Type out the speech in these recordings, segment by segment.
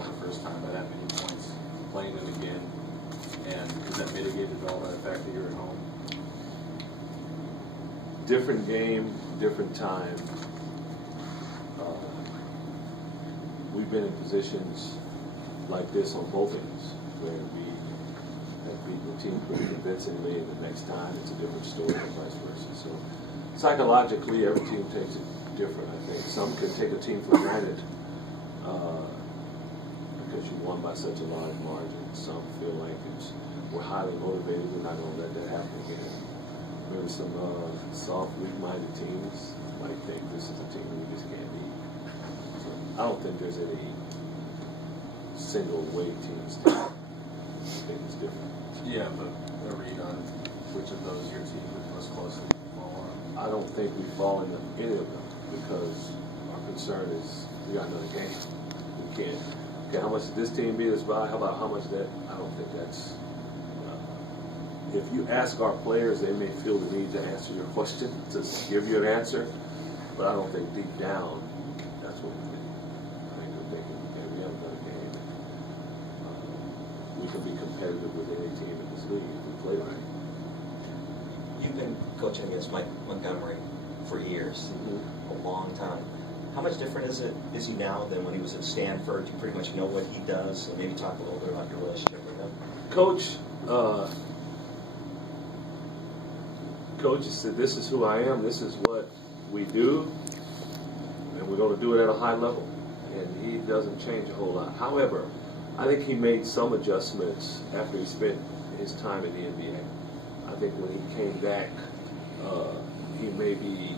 town the first time by that many points, playing it again, and is that mitigated at all by the fact that you're at home? Different game, different time. We've been in positions like this on both ends, where we have beaten the team pretty convincingly, and the next time it's a different story, and vice versa. So psychologically, every team takes it different. I think some can take a team for granted because you won by such a large margin. Some feel like we're highly motivated. We're not going to let that happen again. Maybe some soft, weak-minded teams might think this is a team we just can't beat. So I don't think there's any single way teams take. I think it's different. Yeah, but a read on which of those your team would most closely fall on? I don't think we fall into any of them because our concern is we got another game. We can't. Okay, how much did this team beat us by? How about how much that? I don't think that's. If you ask our players, they may feel the need to answer your question, to give you an answer, but I don't think deep down that's what we think. I think we're thinking, okay, we have another game. We can be competitive with any team in this league if we play right. You've been coaching against Mike Montgomery for years, a long time. How much different is he now than when he was at Stanford? You pretty much know what he does, and maybe talk a little bit about your relationship with him. Coach said, this is who I am, this is what we do, and we're going to do it at a high level. And he doesn't change a whole lot. However, I think he made some adjustments after he spent his time in the NBA. I think when he came back, he maybe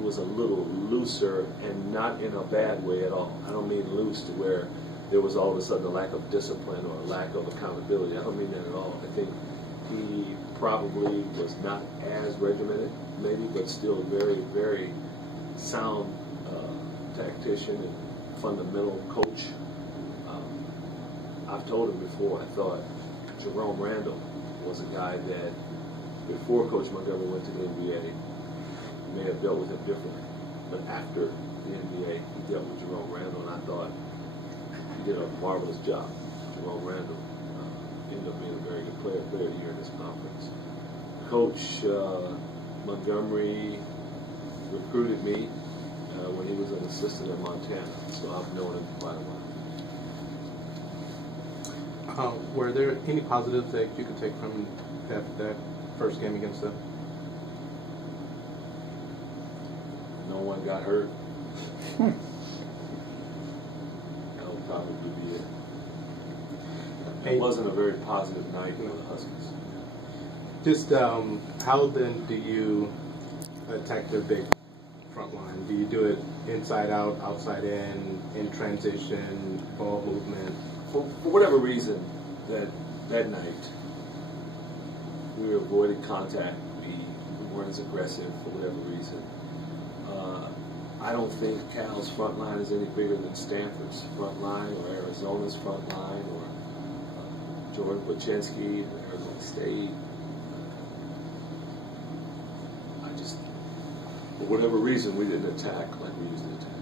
was a little looser, and not in a bad way at all. I don't mean loose to where there was all of a sudden a lack of discipline or a lack of accountability. I don't mean that at all. I think he probably was not as regimented, maybe, but still very, very sound tactician and fundamental coach. I've told him before, I thought Jerome Randall was a guy that, before Coach Montgomery went to the NBA, may have dealt with him differently. But after the NBA, he dealt with Jerome Randall, and I thought he did a marvelous job. Jerome Randall ended up being a very good player of the year in this conference. Coach Montgomery recruited me when he was an assistant at Montana, so I've known him for quite a while. Were there any positives that you could take from that first game against them? No one got hurt. That would probably be it. It wasn't a very positive night for the Huskies. Just how then do you attack the big front line? Do you do it inside out, outside in transition, ball movement? For whatever reason, that night, we avoided contact. We weren't as aggressive for whatever reason. I don't think Cal's front line is any bigger than Stanford's front line or Arizona's front line or Jordan Bochinski at Arizona State. For whatever reason, we didn't attack like we usually attack.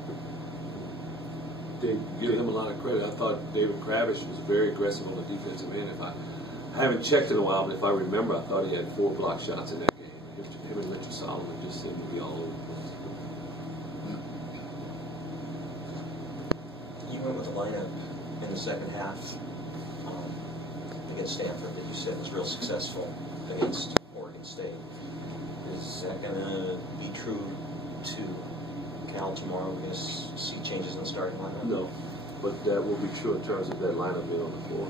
Give him a lot of credit. I thought David Kravish was very aggressive on the defensive end. I haven't checked in a while, but if I remember, I thought he had 4 block shots in that game. Him and Richard Solomon just seemed to be all over the place. You went with a lineup in the second half against Stanford that you said was real successful against Oregon State. Is that going to be true to Cal tomorrow? We're going to see changes in the starting lineup? No, but that will be true in terms of that lineup being on the floor.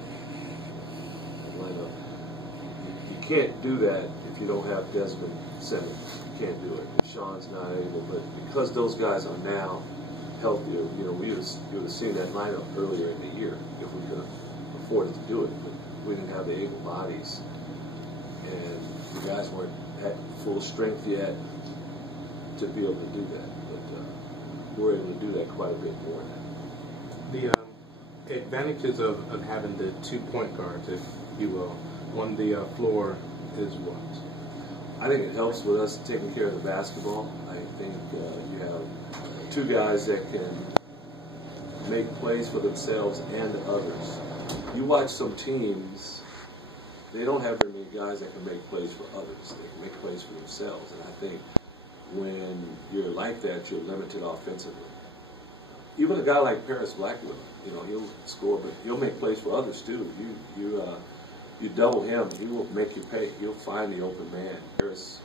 That lineup. You can't do that if you don't have Desmond Simmons. You can't do it. Sean's not able, but because those guys are now healthier, we would have seen that lineup earlier in the year if we could have afforded to do it. But we didn't have the able bodies, and the guys weren't at full strength yet to be able to do that. But we're able to do that quite a bit more now. The advantages of having the 2 point guards, if you will, on the floor is what? I think it helps with us taking care of the basketball. I think you have 2 guys that can make plays for themselves and others. You watch some teams, they don't have very many guys that can make plays for others. They can make plays for themselves. And I think when you're like that, you're limited offensively. Even a guy like Paris Blackwood, you know, he'll score, but he'll make plays for others too. You double him, he will make you pay. He'll find the open man. Paris,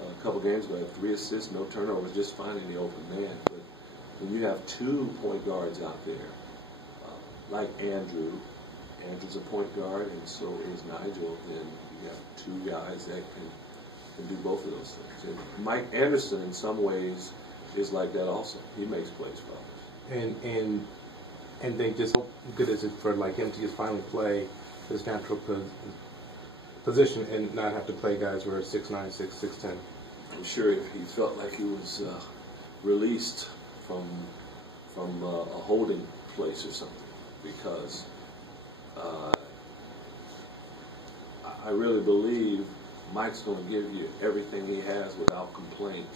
a couple games ago, had 3 assists, no turnovers, just finding the open man. But when you have 2 point guards out there, like Andrew's a point guard, and so is Nigel, then you have 2 guys that can do both of those things. And Mike Anderson, in some ways, is like that also. He makes plays for others. And they just, how good is it for like him to just finally play his natural position and not have to play guys who are 6'9", 6'10"? I'm sure if he felt like he was released from a holding place or something, because I really believe Mike's going to give you everything he has without complaint.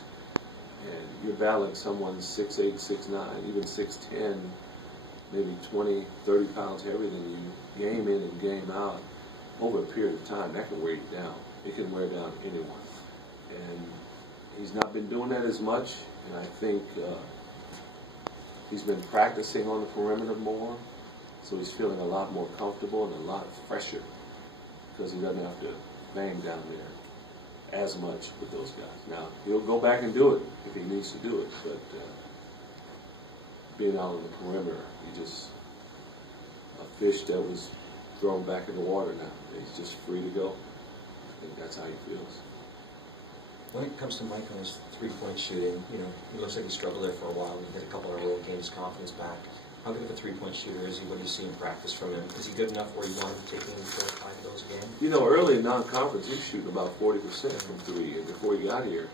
And you're battling someone 6'8", 6'9", even 6'10", maybe 20, 30 pounds heavier than you, game in and game out, over a period of time. That can wear you down. It can wear down anyone. And he's not been doing that as much, and I think he's been practicing on the perimeter more, so he's feeling a lot more comfortable and a lot fresher because he doesn't have to bang down there as much with those guys. Now, he'll go back and do it if he needs to do it, but being out on the perimeter, he just, a fish that was thrown back in the water now. He's just free to go. I think that's how he feels. When it comes to Mike on his three-point shooting, you know, he looks like he struggled there for a while. He hit a couple in a row, gained his confidence back. How good of a three-point shooter is he? What do you see in practice from him? Is he good enough where you want him taking 4 or 5 of those a game? You know, early in non-conference, he was shooting about 40% from 3, and before he got here,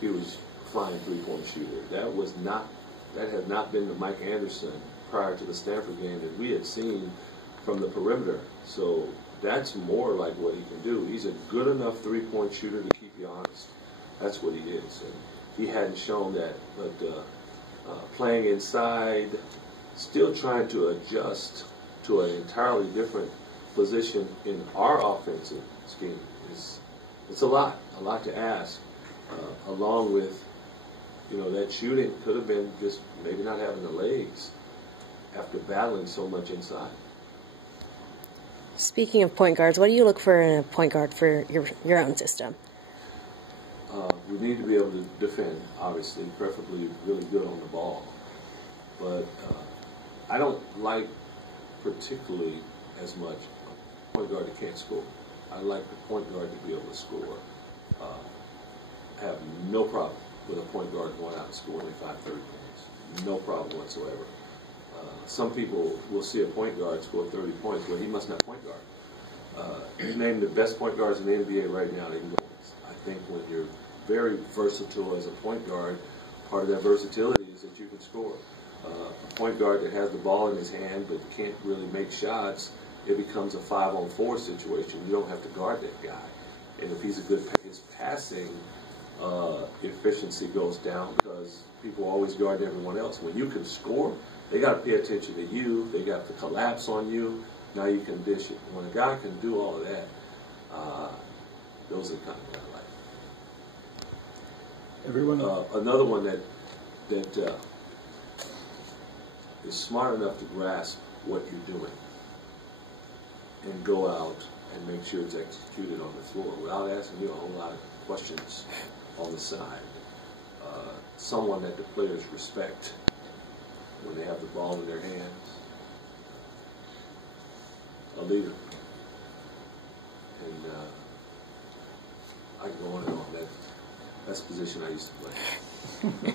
he was a fine three-point shooter. That had not been the Mike Anderson prior to the Stanford game that we had seen from the perimeter. So that's more like what he can do. He's a good enough three-point shooter to keep you honest. That's what he is. And he hadn't shown that, but playing inside, still trying to adjust to an entirely different position in our offensive scheme. It's a lot to ask, along with, you know, that shooting could have been just maybe not having the legs after battling so much inside. Speaking of point guards, what do you look for in a point guard for your own system? We need to be able to defend, obviously, preferably really good on the ball. But I don't like particularly as much a point guard that can't score. I like the point guard to be able to score. I have no problem with a point guard going out and scoring 25, 30 points. No problem whatsoever. Some people will see a point guard score 30 points. Well, he must not point guard. You name the best point guards in the NBA right now, they can go. I think when you're very versatile as a point guard, part of that versatility is that you can score. A point guard that has the ball in his hand but can't really make shots, it becomes a 5-on-4 situation. You don't have to guard that guy. And if he's a good pass, his passing efficiency goes down because people always guard everyone else. When you can score, they got to pay attention to you. They got to collapse on you. Now you can dish it. When a guy can do all of that, those are the kind of guys I like. Everyone. Another one that is smart enough to grasp what you're doing and go out and make sure it's executed on the floor without asking you a whole lot of questions on the side. Someone that the players respect when they have the ball in their hands. A leader. And I can go on and on. That's the position I used to play.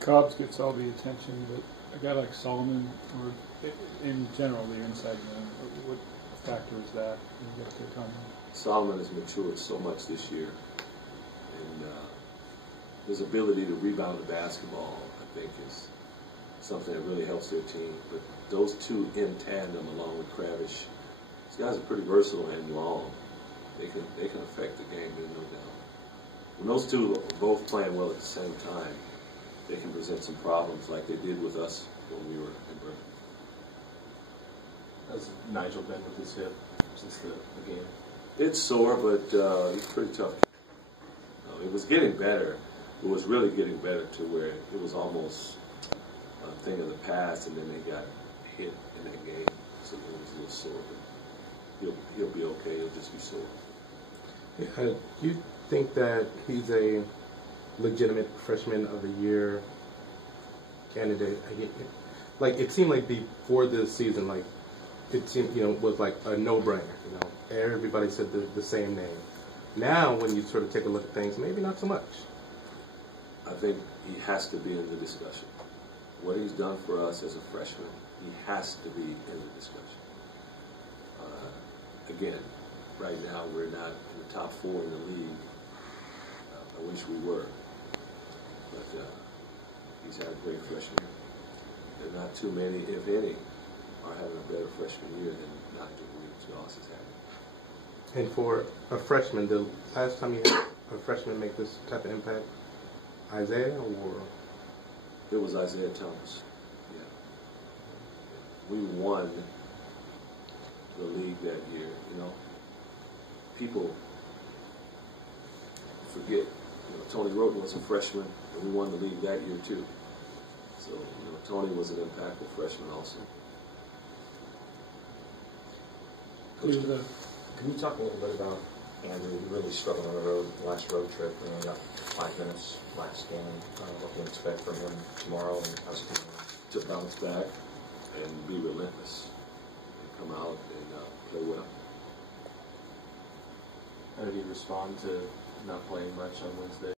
Cobbs gets all the attention, but a guy like Solomon, or in general, the inside man, what factor is that you get to come? Solomon has matured so much this year, and his ability to rebound the basketball, I think, is something that really helps their team. But those two in tandem, along with Kravish, these guys are pretty versatile and long. They can affect the game, there's no doubt. When those two are both playing well at the same time, they can present some problems like they did with us when we were in Berkeley. Has Nigel been with his hip since the game? It's sore, but it's pretty tough. It was getting better. It was really getting better to where it was almost a thing of the past, and then they got hit in that game, so it was a little sore. But he'll be okay. He'll just be sore. Do you think that he's a legitimate freshman of the year candidate? Like, it seemed like before this season, like, it seemed, was like a no-brainer, Everybody said the same name. Now, when you sort of take a look at things, maybe not so much. I think he has to be in the discussion. What he's done for us as a freshman, he has to be in the discussion. Again, right now we're not in the top 4 in the league. I wish we were. But he's had a great freshman year. There are not too many, if any, are having a better freshman year than Dr. Williams-Goss has had. And for a freshman, the last time you had a freshman make this type of impact, Isaiah or? It was Isaiah Thomas. Yeah. We won the league that year, People forget, Tony Roten was a freshman, and we won the league that year too. So, Tony was an impactful freshman also. Coach, can you talk a little bit about Andrew? He really struggled on the road, last road trip. We only got 5 minutes last game. What can you expect from him tomorrow? And how's he To bounce back and be relentless, and come out and play well. How did he respond to not playing much on Wednesday?